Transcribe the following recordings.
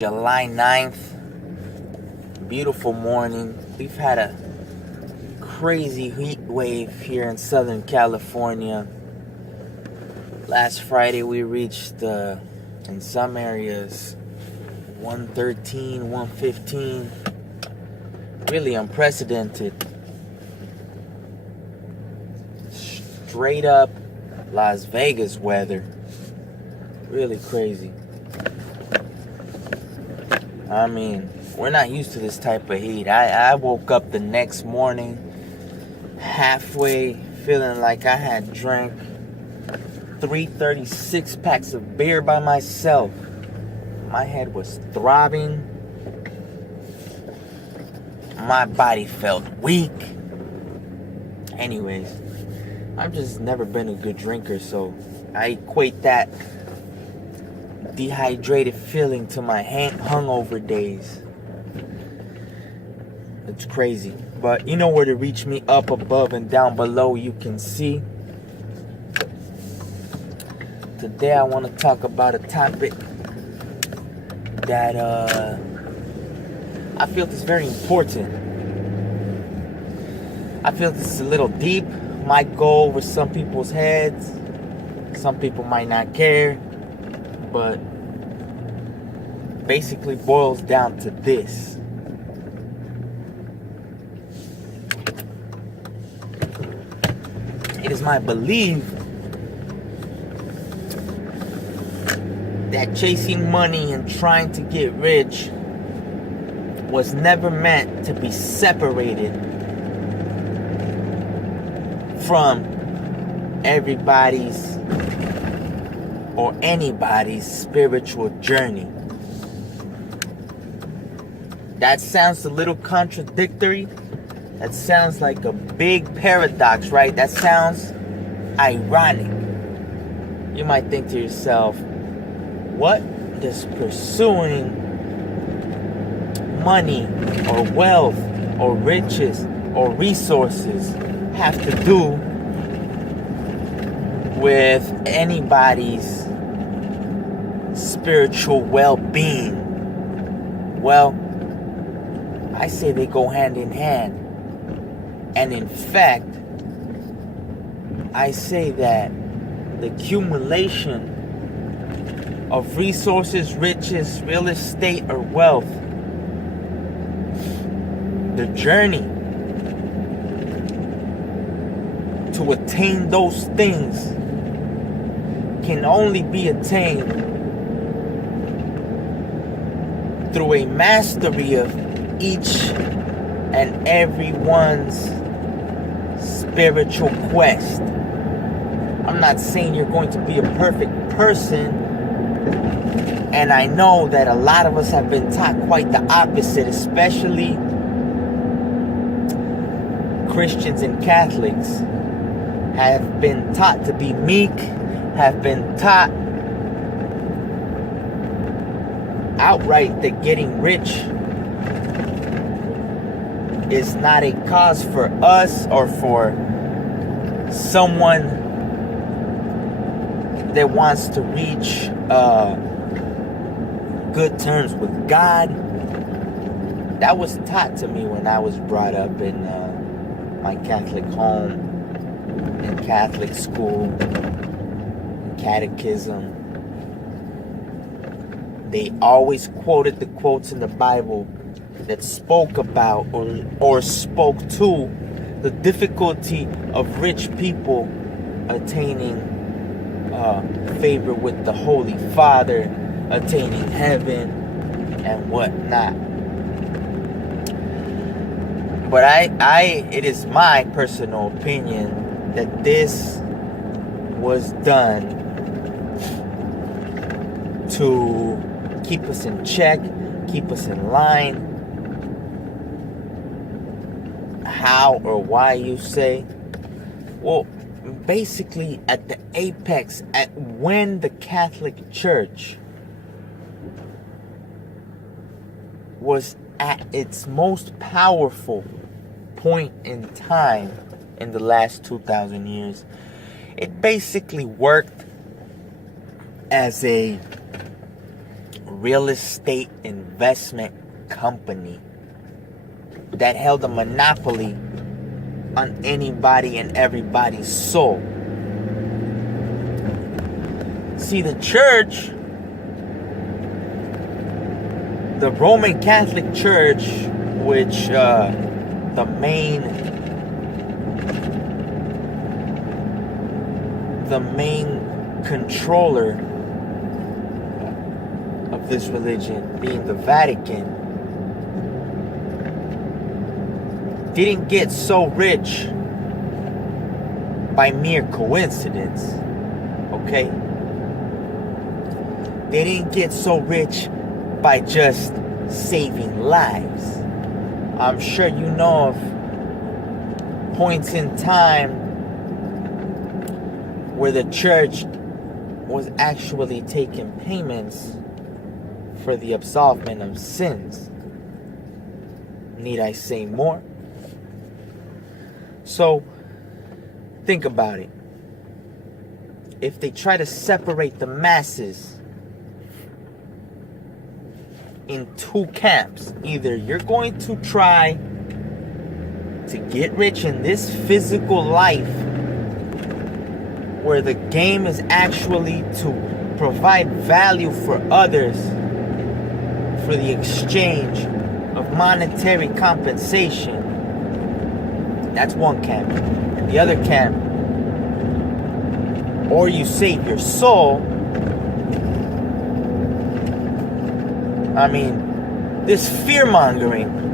July 9th, beautiful morning. We've had a crazy heat wave here in Southern California. Last Friday we reached, in some areas, 113, 115. Really unprecedented. Straight up Las Vegas weather. Really crazy. I mean, we're not used to this type of heat. I woke up the next morning halfway feeling like I had drank 336 packs of beer by myself. My head was throbbing. My body felt weak. Anyways, I've just never been a good drinker, so I equate that dehydrated feeling to my hungover days. It's crazy. But you know where to reach me, up above and down below. You can see. Today I want to talk about a topic that I feel is very important. I feel this is a little deep. Might go over some people's heads. Some people might not care. But basically boils down to this. It is my belief that chasing money and trying to get rich was never meant to be separated from everybody's or anybody's spiritual journey. That sounds a little contradictory. That sounds like a big paradox, right? That sounds ironic. You might think to yourself, what does pursuing money or wealth or riches or resources have to do with anybody's spiritual well-being? Well, I say they go hand in hand. And in fact, I say that the accumulation of resources, riches, real estate, or wealth, the journey to attain those things can only be attained through a mastery of each and everyone's spiritual quest. I'm not saying you're going to be a perfect person, and I know that a lot of us have been taught quite the opposite, especially Christians and Catholics have been taught to be meek, have been taught outright that getting rich is not a cause for us or for someone that wants to reach good terms with God. That was taught to me when I was brought up in my Catholic home, in Catholic school, catechism. They always quoted the quotes in the Bible that spoke about or spoke to the difficulty of rich people attaining favor with the Holy Father, attaining heaven and whatnot. But it is my personal opinion that this was done to keep us in check, keep us in line. How or why, you say? Well, basically at the apex, at when the Catholic Church was at its most powerful point in time in the last 2,000 years, it basically worked as a real estate investment company that held a monopoly on anybody and everybody's soul. See, the church, the Roman Catholic Church, which the main controller of this religion, being the Vatican, didn't get so rich by mere coincidence, okay? They didn't get so rich by just saving lives. I'm sure you know of points in time where the church was actually taking payments for the absolvement of sins. Need I say more? So, think about it. If they try to separate the masses in two camps, either you're going to try to get rich in this physical life, where the game is actually to provide value for others for the exchange of monetary compensation. That's one camp. And the other camp, or you save your soul. I mean, this fear-mongering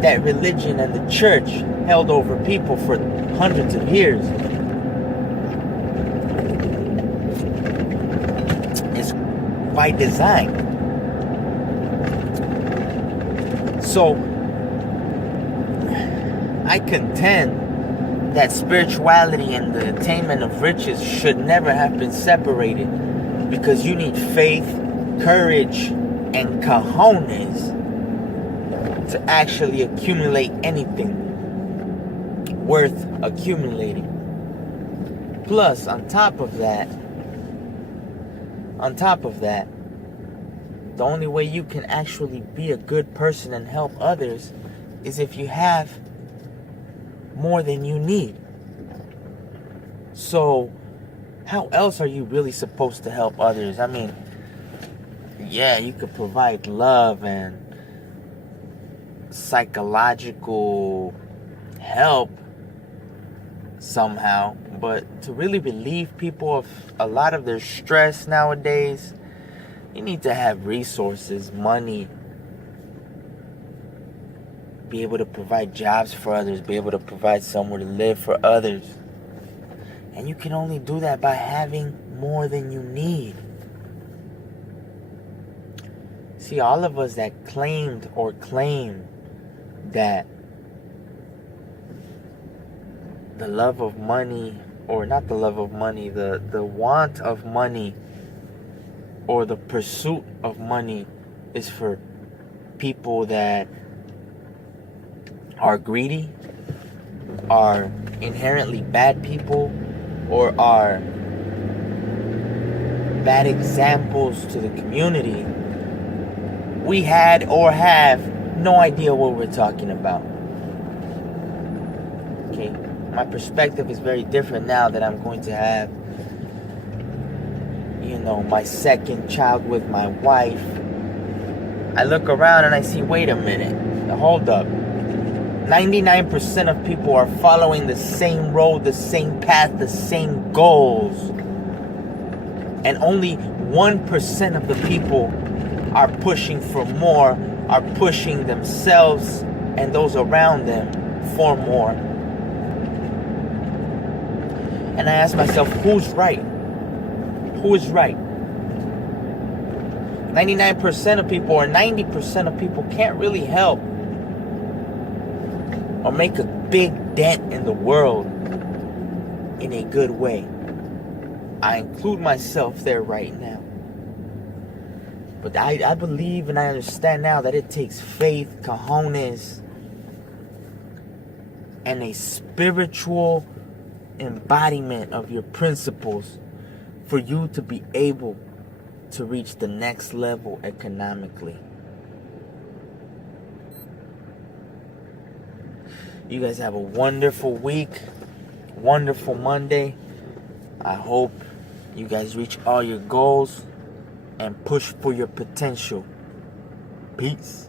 that religion and the church held over people for hundreds of years is by design. So, I contend that spirituality and the attainment of riches should never have been separated, because you need faith, courage, and cojones to actually accumulate anything worth accumulating. Plus, on top of that, the only way you can actually be a good person and help others is if you have more than you need. So, how else are you really supposed to help others? I mean, yeah, you could provide love and psychological help somehow, but to really relieve people of a lot of their stress nowadays, you need to have resources, money, be able to provide jobs for others, be able to provide somewhere to live for others. And you can only do that by having more than you need. See, all of us that claimed or claim that the love of money, or not the love of money, the want of money or the pursuit of money is for people that are greedy, are inherently bad people, or are bad examples to the community, we had or have no idea what we're talking about. Okay, my perspective is very different now that I'm going to have, my second child with my wife. I look around and I see, wait a minute, hold up. 99% of people are following the same road, the same path, the same goals. And only 1% of the people are pushing for more, are pushing themselves and those around them for more. And I ask myself, who's right? Who is right? 99% of people or 90% of people can't really help or make a big dent in the world in a good way. I include myself there right now. But I believe and I understand now that it takes faith, cojones, and a spiritual embodiment of your principles for you to be able to reach the next level economically. You guys have a wonderful week, wonderful Monday. I hope you guys reach all your goals and push for your potential. Peace.